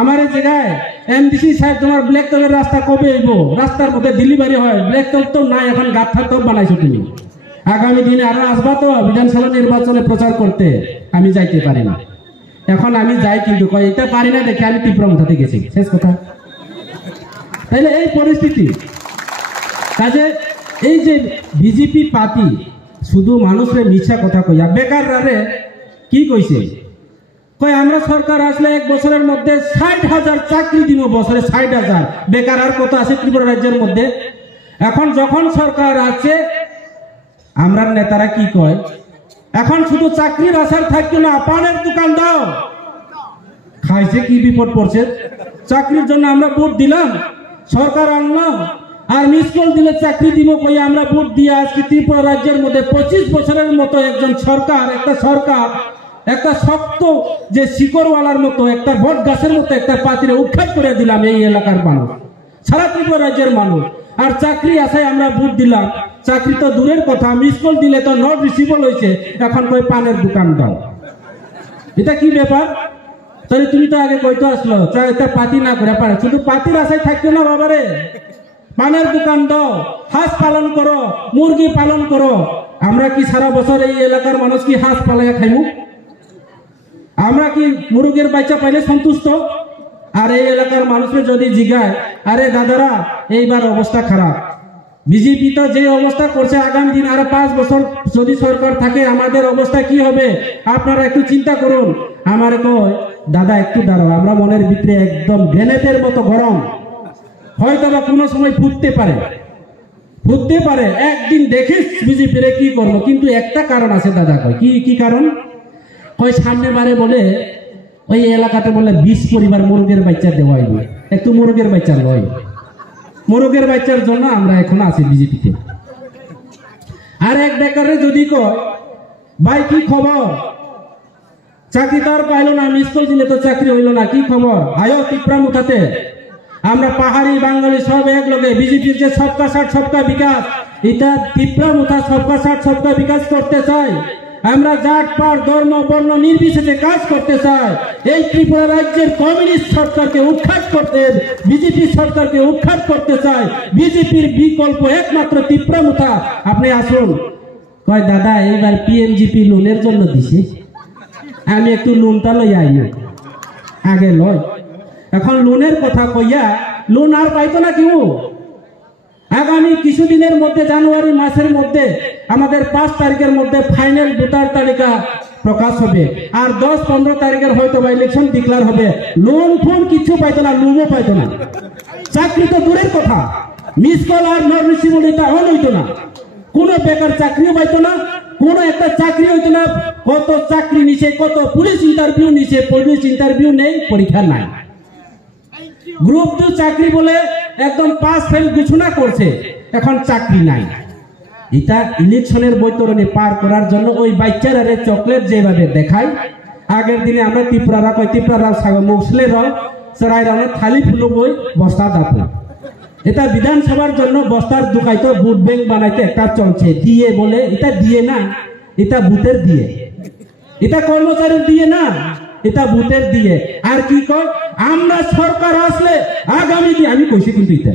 আমার এই জায়গায় এমডিসি সাহেব, তোমার ব্ল্যাক টপের রাস্তা কবে আইব, রাস্তার মধ্যে ডেলিভারি হয়, ব্ল্যাক টপ তো নাই, এখন গাঁথা টপ বানাইছো তুমি। আগামী দিনে আরো আসবা তো বিধানসভা নির্বাচনে প্রচার করতে, আমি যাইতে পারি না। এখন আমি যাই, কিন্তু কয় এটা পারি না দেখে আমি ত্রিপুরা মুঠাতে গেছি, শেষ কথা। তাইলে এই পরিস্থিতি, কাজে এই যে বিজেপি পার্টি শুধু মানুষের মিথ্যা কথা কইয়া, বেকাররা কি কইছে, কয় আমরা সরকার আসলে 1 বছরের মধ্যে 60,000 চাকরি দিব, বছরে 60,000। বেকার আর কত আছে ত্রিপুরা রাজ্যের মধ্যে? এখন যখন সরকার আছে, আমরা নেতারা কি কয়, এখন শুধু চাকরির আশার থাকতো না, পানের দোকান দাও। খাইছে কি বিপদ পড়ছে, চাকরির জন্য আমরা ভোট দিলাম, সরকার আনলাম, আর মিস কল দিলে চাকরি দিব কই আমরা ভোট দিয়ে আজকে ত্রিপুরা রাজ্যের মধ্যে 25 বছরের মতো একজন সরকার, একটা শক্ত যে শিকড়ওয়ালার মতো, একটা বট গাছের মতো একটা পাতিরে উৎখাত করে দিলাম এই এলাকার মানুষ, সারা ত্রিপুরা রাজ্যের মানুষ। আর চাকরি আশায় আমরা ভোট দিলাম, চাকরি তো দূরের কথা, মিস কল দিলে তো নট রিসিভেবল হয়েছে, এখন কই পানের দোকান দাও। এটা কি ব্যাপার? তাহলে তুমি তো আগে কইতো আসলো এটা পাতি না করে পারে, শুধু পাতির আশায় থাকতো না বাবারে, পানের দোকান দাও, হাঁস পালন করো, মুরগি পালন করো। আমরা কি সারা বছর এই এলাকার মানুষ কি হাঁস পালাইয়া খাইমু? আমরা কি মুরগের বাচ্চা পাইলে সন্তুষ্ট? আর এই এলাকার মানুষের যদি জিগায়, আরে দাদারা এইবার অবস্থা খারাপ, বিজেপি তো যে অবস্থা করছে, আগামী দিন আরো 5 বছর যদি সরকার থাকে আমাদের অবস্থা কি হবে, আপনারা একটু চিন্তা করুন। আমার কয়, দাদা একটু দাঁড়াও, আমরা মনের ভিতরে একদম গ্রেনেডের মতো গরম, হয়তো বা কোনো সময় ফুটতে পারে, একদিন দেখিস বিজেপির কি করবো। কিন্তু একটা কারণ আছে দাদা, কয় কি কারণ? কয় সামনে বারে বলে ওই এলাকাতে বলে 20 পরিবার মুরগের বাচ্চা দেওয়া হইবে, একটু মুরগের বাচ্চা লয়, মুরগের বাচ্চার জন্য আমরা এখন আছি বিজেপিতে। আর এক বেকারে যদি কয়, ভাই কি খবর, চাকরি তো আর পাইলো না, মিস কল দিলে তো চাকরি হইলো না, কি খবর, আয়ো ত্রিপুরা মুঠাতে। আমরা পাহাড়ি বাঙালি সব এক লগে, বিজেপির যে সবকা সাথ সবকা বিকাশ, এটা ত্রিপুরা মুঠা সবকা সাথ সবকা বিকাশ করতে চাই। আমরা জাত পাত ধর্ম বর্ণ নির্বিশেষে কাজ করতে চাই। এই ত্রিপুরা রাজ্যের কমিউনিস্ট সরকারকে উৎখাত করতে, বিজেপি সরকারকে উৎখাত করতে চাই। বিজেপির বিকল্প একমাত্র ত্রিপুরা মুঠা। আপনি আসুন। কয় দাদা এইবার পিএমজিপি লোনের জন্য দিছে, আমি একটু লোনটা লই আই, আগে লয়। এখন লোনের কথা কইয়া লোন আর পাইতো না কেউ। আগামী কিছুদিনের মধ্যে, জানুয়ারি মাসের মধ্যে, আমাদের 5 তারিখের মধ্যে ফাইনাল ভোটার তালিকা প্রকাশ হবে আর 10-15 তারিখের হয়তো বা ইলেকশন ডিক্লেয়ার হবে লোন ফোন কিছু পাইতো না লুমও পাইতো না চাকরি তো দূরের কথা miss call are not receivable এটা অন হইতো না কোনো বেকার চাকরিও পাইতো না কোনো একটা চাকরি হইতো না কত চাকরি নিছে কত পুলিশ ইন্টারভিউ নিছে পুলিশ ইন্টারভিউ নেই পরীক্ষা নাই গ্রুপ 2 চাকরি বলে একদম পাস ফেল ঘোষণা করছে এখন চাকরি নাই এটা ইলেকশনের বৈতরণী পার করার জন্য ওই বাচ্চারা চকলেট যেভাবে দেখায় আগের দিনে আমরা ত্রিপুরা কই ত্রিপুরা মুসলে রাও সরাই রাও থালি ফুলো বই বস্তা দাপু এটা বিধানসভার জন্য বস্তার দুকাইতো বুট ব্যাংক বানাইতে একটা চলছে দিয়ে বলে এটা দিয়ে না এটা বুটের দিয়ে এটা কর্মচারীর দিয়ে না এটা বুটের দিয়ে আর কি কয় আমরা সরকার আসলে আগামী দিন আমি কইছি কিন্তু এটা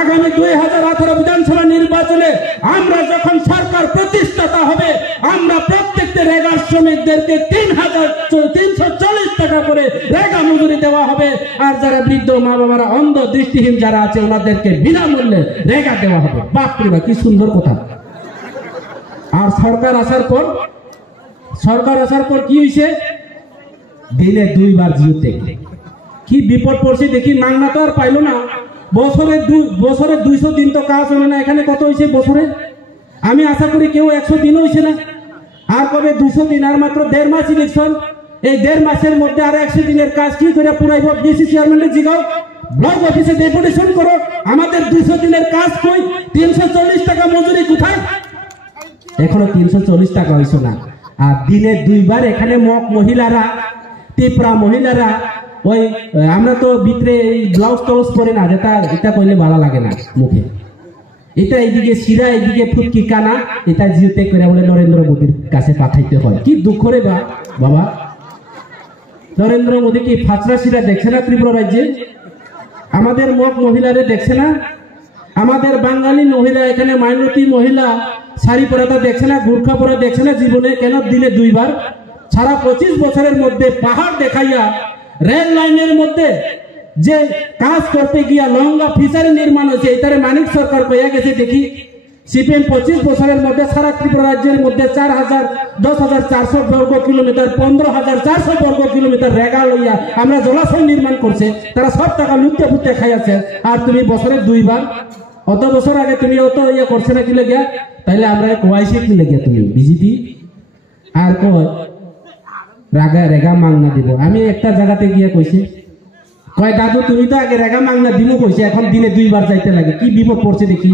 আগামী 2018 বিধানসভা নির্বাচনে আমরা যখন সরকার প্রতিষ্ঠাতা হবে আমরা প্রত্যেকটা রেগা শ্রমিকদেরকে 3,340 টাকা করে রেগা মজুরি দেওয়া হবে আর যারা বৃদ্ধ মা বাবারা অন্ধ দৃষ্টিহীন যারা আছে ওনাদেরকে বিনামূল্যে রেগা দেওয়া হবে বাপ রে বাপ কি সুন্দর কথা আর সরকার আসার পর কি হইছে দিনে 2 বার জিওতে কি বিপদ পড়ছে দেখি মাংনা তো আর পাইলো না বছরে 200 দিন তো কাজ হলো না এখানে কত হয়েছে বছরে আমি আশা করি কেউ 100 দিনও হয়েছে না আর কবে 200 দিন আর মাত্র 1.5 মাস ইলেকশন এই 1.5 মাসের মধ্যে আর 100 দিনের কাজ কি করে পুরাইব ডিসি চেয়ারম্যানের জিগাও ব্লক অফিসে ডেপুটেশন করো আমাদের 200 দিনের কাজ কই 340 টাকা মজুরি কোথায় এখনো 340 টাকা হইছে না আর দিনে 2 বার এখানে মহিলারা ত্রিপুরা মহিলারা ওই আমরা তো ভিতরে ব্লাউজ টলাউজ পরে না যেটা এটা কইলে ভালো লাগে না মুখে এটা এইদিকে শিরা এইদিকে ফুটকি কানা এটা জিওতে করে বলে নরেন্দ্র মোদীর কাছে পাঠাইতে হয় কি দুঃখ রে বাবা নরেন্দ্র মোদী কি ফাচরা শিরা দেখছে না ত্রিপুরা রাজ্যে আমাদের মহিলারে দেখছে না আমাদের বাঙালি মহিলা এখানে মাইনরিটি মহিলা শাড়ি পরাটা দেখছে না গুর্খা পরা দেখছে না জীবনে কেন দিনে 2 বার সারা 25 বছরের মধ্যে পাহাড় দেখাইয়া রেল লাইনের মধ্যে যে কাজ করতে গিয়া লঙ্গা ফিশারি নির্মাণ হয়েছে এটারে মানিক সরকার কইয়া গেছে দেখি সিপিএম 25 বছরের মধ্যে সারা ত্রিপুরা রাজ্যের মধ্যে 10,400 বর্গ কিলোমিটার 15,400 বর্গ কিলোমিটার রেগা লইয়া আমরা জলাশয় নির্মাণ করছে তারা সব টাকা লুটতে ফুটতে খাইয়াছে আর তুমি বছরে 2 বার অত বছর আগে তুমি অত ইয়ে করছে না কি লেগে তাইলে আমরা কোয়াইছে কি লেগে তুমি বিজেপি আর কয় রেগা মাংনা দিব আমি একটা জায়গাতে গিয়ে কইছি কয় দাদু তুমি তো আগে রেগা মাংনা দিব কইছে এখন দিনে 2 বার যাইতে লাগে কি বিপদ পড়ছে দেখি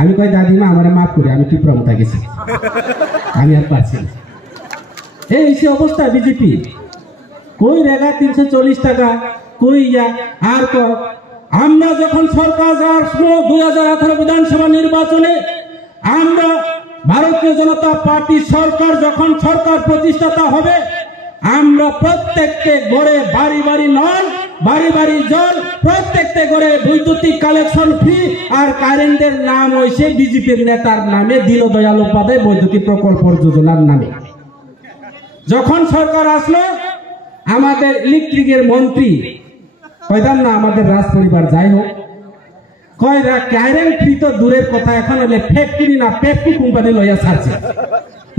আমি কই দাদিমা আমারে মাফ করে আমি ত্রিপুরা মতা গেছি আমি আর পারছি না এই সে অবস্থা বিজেপি কই রেগা 340 টাকা কই ইয়া আর কয় আমরা যখন সরকার আসবো 2018 বিধানসভা নির্বাচনে আমরা ভারতীয় জনতা পার্টি সরকার যখন সরকার প্রতিষ্ঠাতা হবে আমরা প্রত্যেকটা ঘরে বাড়ি বাড়ি নল বাড়ি বাড়ি জল প্রত্যেকটা ঘরে বৈদ্যুতিক কালেকশন ফ্রি আর কারেন্টের নাম হইছে বিজেপির নেতার নামে দীনদয়াল উপাধ্যায় বৈদ্যুতিক প্রকল্প যোজনার নামে যখন সরকার আসলো আমাদের ইলেকট্রিকের মন্ত্রী কইতাম না আমাদের রাজ পরিবার যাই হোক কয় কারেন্ট ফ্রি তো দূরের কথা এখন হলে ফ্যাক্টরি না পেপকু কোম্পানি লইয়া ছাড়ছে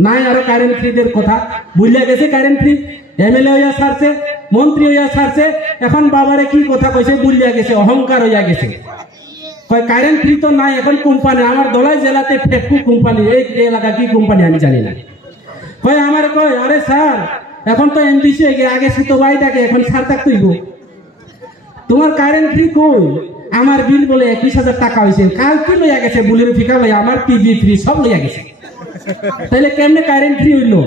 নাই আরো কারেন্ট ফ্রিদের কথা বুঝলে গেছে কারেন্ট ফ্রি এমএলএ হইয়া ছাড়ছে মন্ত্রী হইয়া ছাড়ছে এখন বাবারে কি কথা কইছে বুঝলিয়া গেছে অহংকার হইয়া গেছে কয় কারেন্ট ফ্রি তো নাই এখন কোম্পানি আমার দলাই জেলাতে ফেপকু কোম্পানি এই এলাকা কি কোম্পানি আমি জানি না কয় আমার কয় আরে স্যার এখন তো এমডিসি হয়ে গিয়ে আগে সুতো বাই থাকে এখন ছাড় থাকতেই গো তোমার কারেন্ট ফ্রি কই আমার বিল বলে 21,000 টাকা হয়েছে কাল কি লইয়া গেছে বুলের ফিকা লইয়া আমার টিভি ফ্রি সব লইয়া গেছে তাহলে কেমনে কারেন্ট ফ্রি হইলো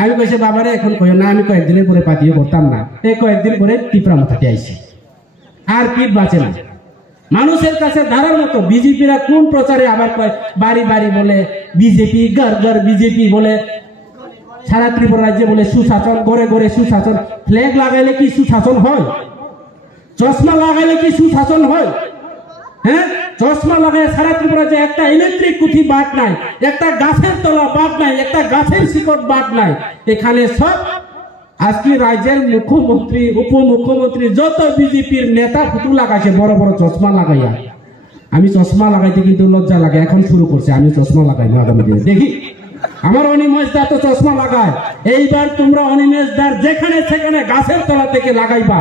আমি কইছে বাবারে এখন কই না আমি কয়েকদিনের পরে পাঠিয়ে করতাম না এই কয়েকদিন পরে টিপরা মাথাতে আইছি আর কি বাঁচে না মানুষের কাছে ধারার মতো বিজেপিরা কোন প্রচারে আবার কয় বাড়ি বাড়ি বলে বিজেপি ঘর ঘর বিজেপি বলে সারা ত্রিপুরা রাজ্যে বলে সুশাসন ঘরে ঘরে সুশাসন ফ্ল্যাগ লাগাইলে কি সুশাসন হয় চশমা লাগাইলে কি সুশাসন হয় হ্যাঁ চশমা লাগাই সারা ত্রিপুরা যে একটা ইলেকট্রিক কুঠি বাট নাই একটা গাছের তলা বাট নাই একটা গাছের শিকড় বাট নাই এখানে সব আজকে রাজ্যের মুখ্যমন্ত্রী উপমুখ্যমন্ত্রী যত বিজেপির নেতা ফুটু লাগাইছে বড় বড় চশমা লাগাইয়া আমি চশমা লাগাইতে কিন্তু লজ্জা লাগে এখন শুরু করছে আমি চশমা লাগাই আগামী দিনে দেখি আমার অনিমেষ দা তো চশমা লাগায়, এইবার তোমরা অনিমেষ দার যেখানে সেখানে গাছের তলা থেকে লাগাইবা।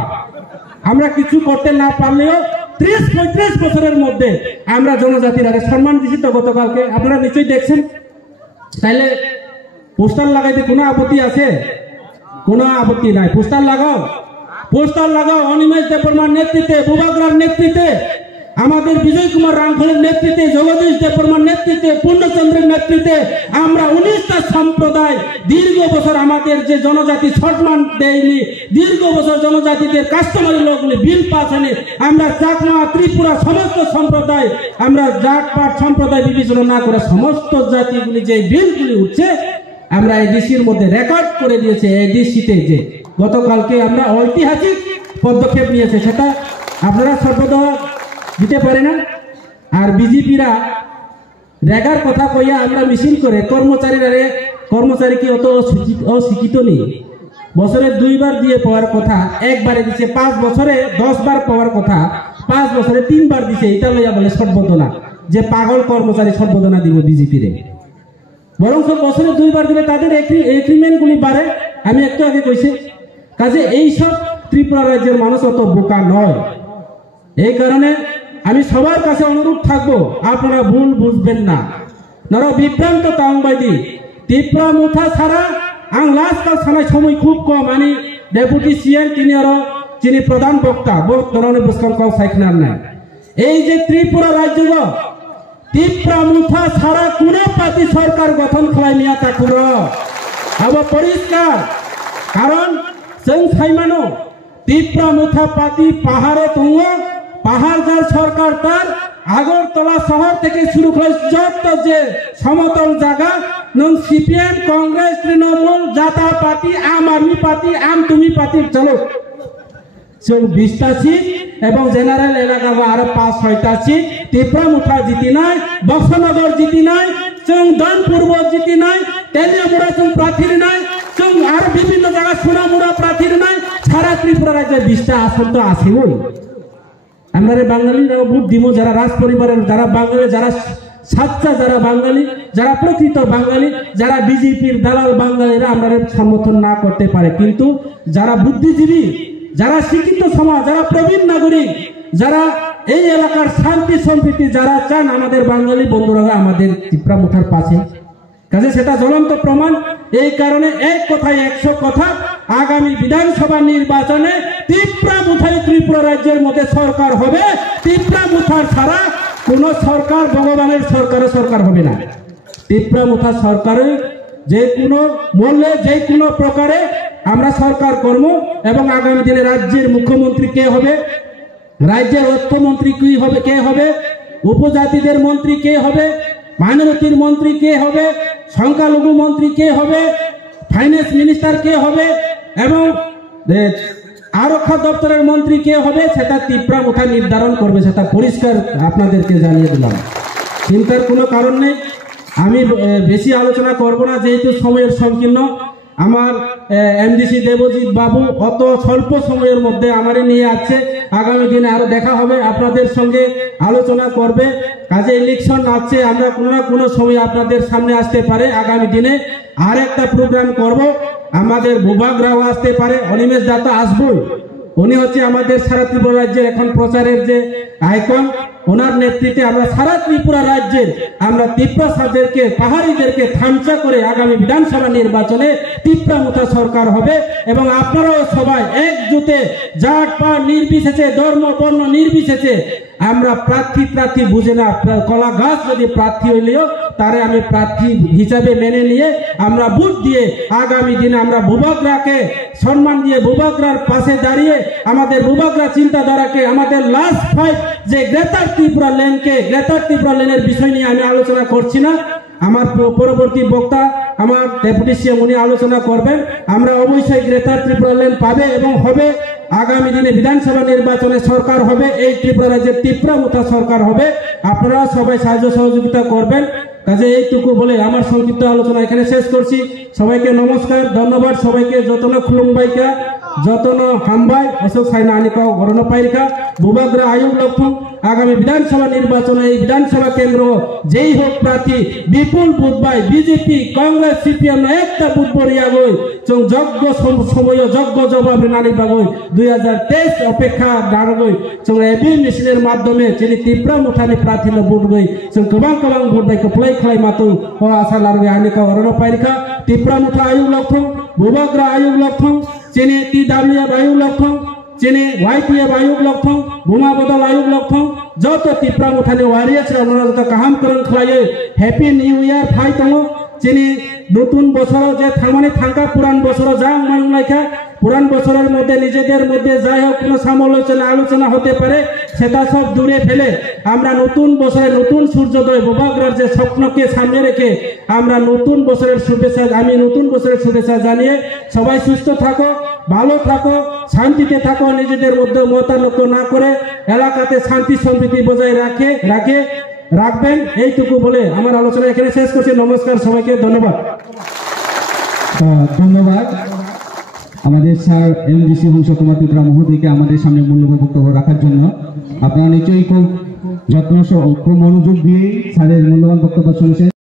আমরা কিছু করতে না পারলেও 30-35 বছরের মধ্যে আমরা জনজাতির আরে সম্মান দিছি তো গতকালকে আপনারা নিশ্চয়ই দেখছেন। তাইলে পোস্টার লাগাইতে কোনো আপত্তি আছে? কোনো আপত্তি নাই। পোস্টার লাগাও অনিমেষ দেববর্মার নেতৃত্বে, বুবাগ্রার নেতৃত্বে, আমাদের বিজয় কুমার রাঙ্খলের নেতৃত্বে, জগদীশ দেববর্মার নেতৃত্বে, পূর্ণচন্দ্রের নেতৃত্বে আমরা 19টা সম্প্রদায় দীর্ঘ বছর আমাদের যে জনজাতি সম্মান দেয়নি, দীর্ঘ বছর জনজাতিদের কাস্টমারি লোকগুলি বিল পাস হয়নি, আমরা চাকমা, ত্রিপুরা সমস্ত সম্প্রদায়, আমরা জাত পাট সম্প্রদায় বিবেচনা না করে সমস্ত জাতিগুলি যে বিলগুলি উঠছে আমরা এডিসির মধ্যে রেকর্ড করে দিয়েছে। এডিসিতে যে গতকালকে আমরা ঐতিহাসিক পদক্ষেপ নিয়েছে, সেটা আপনারা সর্বদা দিতে পারে না। আর বিজেপিরা রেগার কথা কইয়া আমরা মিছিল করে কর্মচারী কি অত অশিক্ষিত নেই? বছরে 2 বার দিয়ে পাওয়ার কথা একবারে দিছে, 5 বছরে 10 বার পাওয়ার কথা 5 বছরে 3 বার দিছে। এটা লইয়া বলে সর্বদনা, যে পাগল কর্মচারী সর্বদনা দিব বিজেপিরে। বরং বছরে 2 বার দিলে তাদের এগ্রিমেন্ট গুলি বাড়ে। আমি একটু আগে কইছি, কাজে এইসব ত্রিপুরা রাজ্যের মানুষ অত বোকা নয়। এই কারণে আমি সবার কাছে অনুরোধ থাকবো, আপনারা ভুল বুঝবেন না। নর বিভ্রান্ত তাংবাইদি ত্রিপুরা মুথা ছাড়া আং লাস্ট কাল সানায় সময় খুব কম। আমি ডেপুটি সিএম তিনি প্রধান বক্তা ধরনের বুঝকার কাউ সাইকেল নাই। এই যে ত্রিপুরা রাজ্য ত্রিপুরা মুথা ছাড়া কোন পার্টি সরকার গঠন খাই নিয়ে থাকুন আবার পরিষ্কার। কারণ সাইমানো ত্রিপুরা মুথা পার্টি পাহাড়ে তুঙ্গ, পাহাড় যার সরকার তার আগরতলা শহর থেকে শুরু করে যত যে সমতল জায়গা নন সিপিএম, কংগ্রেস, তৃণমূল, জাতা পার্টি, আম আদমি পার্টি, আম তুমি পার্টির চলো 20টা সিট এবং জেনারেল এলাকা আরো 5-6টা সিট। ত্রিপুরা মুঠা জিতি নাই, বক্সনগর জিতি নাই, দান পূর্ব জিতি নাই, তেলিয়ামুড়া প্রার্থীর নাই, আর বিভিন্ন জায়গায় সোনামুড়া প্রার্থীর নাই। সারা ত্রিপুরা রাজ্যে 20টা আসন তো আছে। আমরা বাঙালিরাও ভোট দিব, যারা রাজ পরিবারের, যারা বাঙালি, যারা সাচ্চা, যারা বাঙালি, যারা প্রকৃত বাঙালি, যারা বিজেপির দালাল বাঙালিরা আমরা সমর্থন না করতে পারে। কিন্তু যারা বুদ্ধিজীবী, যারা শিক্ষিত সমাজ, যারা প্রবীণ নাগরিক, যারা এই এলাকার শান্তি সম্প্রীতি যারা চান, আমাদের বাঙালি বন্ধুরা আমাদের ত্রিপুরা মুঠার পাশে। কাজে সেটা জ্বলন্ত প্রমাণ। এই কারণে এক কথায় 100 কথা, আগামী বিধানসভা নির্বাচনে ত্রিপুরা মুঠাই ত্রিপুরা রাজ্যের মধ্যে সরকার হবে। ত্রিপুরা মুঠার ছাড়া কোন সরকার ভগবানের সরকার হবে না। ত্রিপুরা মুঠা সরকারে যে কোনো মূল্যে, যে কোনো প্রকারে আমরা সরকার করব। এবং আগামী দিনে রাজ্যের মুখ্যমন্ত্রী কে হবে, রাজ্যের অর্থমন্ত্রী কে হবে, উপজাতিদের মন্ত্রী কে হবে, মাইনরিটির মন্ত্রী কে হবে, সংখ্যালঘু মন্ত্রী কে হবে, ফাইন্যান্স মিনিস্টার কে হবে এবং আরক্ষা দপ্তরের মন্ত্রী কে হবে, সেটা ত্রিপুরা মুঠা নির্ধারণ করবে। সেটা পরিষ্কার আপনাদেরকে জানিয়ে দিলাম, চিন্তার কোনো কারণ নেই। আমি বেশি আলোচনা করব না, যেহেতু সময়ের সংকীর্ণ। আমার এমডিসি দেবজিৎ বাবু অত স্বল্প সময়ের মধ্যে আমারে নিয়ে আসছে। আগামী দিনে আরো দেখা হবে, আপনাদের সঙ্গে আলোচনা করবে। কাজে ইলেকশন আসছে, আমরা কোনো না কোনো সময় আপনাদের সামনে আসতে পারে। আগামী দিনে আর একটা প্রোগ্রাম করব, আমাদের ভূভাগরাও আসতে পারে, অনিমেষ দাতা আসবই। উনি হচ্ছে আমাদের সারা ত্রিপুরা রাজ্যের এখন প্রচারের যে আইকন। ওনার নেতৃত্বে আমরা সারা ত্রিপুরা রাজ্যের আমরা ত্রিপুরাদেরকে, পাহাড়িদেরকে থামচা করে আগামী বিধানসভা নির্বাচনে ত্রিপুরা মুঠা সরকার হবে। এবং আপনারাও সবাই একজুটে, জাত পাট নির্বিশেষে, ধর্ম বর্ণ নির্বিশেষে, আমরা প্রার্থী বুঝে না, কলা গাছ যদি প্রার্থী হইলেও তারে আমি প্রার্থী হিসাবে মেনে নিয়ে আমরা ভোট দিয়ে আগামী দিনে আমরা ভূভাগরাকে সম্মান দিয়ে, ভূভাগরার পাশে দাঁড়িয়ে আমাদের ভূভাগরা চিন্তাধারাকে, আমাদের লাস্ট ফাইট যে গ্রেটার ত্রিপুরা লেনের বিষয় নিয়ে আমি আলোচনা করছি না। আমার পরবর্তী বক্তা আমার ডেপুটি সিএম উনি আলোচনা করবেন। আমরা অবশ্যই গ্রেটার ত্রিপুরা লেন পাবে এবং হবে। আগামী দিনে বিধানসভা নির্বাচনে সরকার হবে, এই ত্রিপুরা রাজ্যের ত্রিপুরা মুঠা সরকার হবে। আপনারা সবাই সাহায্য সহযোগিতা করবেন। কাজে এইটুকু বলে আমার সংক্ষিপ্ত আলোচনা এখানে শেষ করছি। সবাইকে নমস্কার, ধন্যবাদ সবাইকে। যতন খুলুমবাইকা, যতন হামবাই, অশোক সাইনা আনিকা গরণ পাইকা, বুবাগ্রা আয়োগ লক্ষ্য আগামী বিধানসভা নির্বাচনে এই বিধানসভা কেন্দ্র যেই হোক প্রার্থী বিপুল বুধবাই বিজেপি কংগ্রেস সিপিএম একটা বুধ পড়িয়া গই চং যজ্ঞ সময় যজ্ঞ জবাব নালি বাগই 2023 অপেক্ষা দাঁড়গই চং এবি মিছিলের মাধ্যমে চিনি তীব্রা মুঠানি প্রার্থী বুট গই চং গোबां বুট বাই কপ্লাই খাই মাতু ও আশা লারগে আনিকা অরণ পাইকা তীব্রা মুঠা আয়োগ লক্ষ্য বুবাগ্রা আয়োগ লক্ষ্য চিনি টিডব্লিউএফ আয়োগ লক্ষ্য চিনি ওয়াইপিএফ আয়োগ লক্ষ্য বোমা বদল আয়োগ লক্ষ্য যত তীব্রা মুঠানি ওয়ারিয়ার্স ওনারা যত কাহাম করন খাইয়ে হ্যাপি নিউ ইয়ার ফাই দङ চিনি নতুন বছর যে থামানে থাকা পুরান বছর যা মানলাইখা পুরান বছরের মধ্যে নিজেদের মধ্যে যাই হোক কোনো সমালোচনা আলোচনা হতে পারে সেটা সব দূরে ফেলে আমরা নতুন বছরে নতুন সূর্যোদয় বুবাগ্রার যে স্বপ্নকে সামনে রেখে আমরা নতুন বছরের শুভেচ্ছা আমি নতুন বছরের শুভেচ্ছা জানিয়ে সবাই সুস্থ থাকো, ভালো থাকো, শান্তিতে থাকো, নিজেদের মধ্যে মতানৈক্য না করে এলাকাতে শান্তি সম্প্রীতি বজায় রাখবেন। এইটুকু বলে আমার আলোচনা এখানে শেষ করছি। নমস্কার সবাইকে, ধন্যবাদ। ধন্যবাদ আমাদের স্যার এমডিসি হংসকুমার ত্রিপুরা মহোদয়কে আমাদের সামনে মূল্যবান বক্তব্য রাখার জন্য। আপনারা নিশ্চয়ই খুব যত্ন খুব মনোযোগ দিয়ে স্যারের মূল্যবান বক্তব্য শুনেছেন।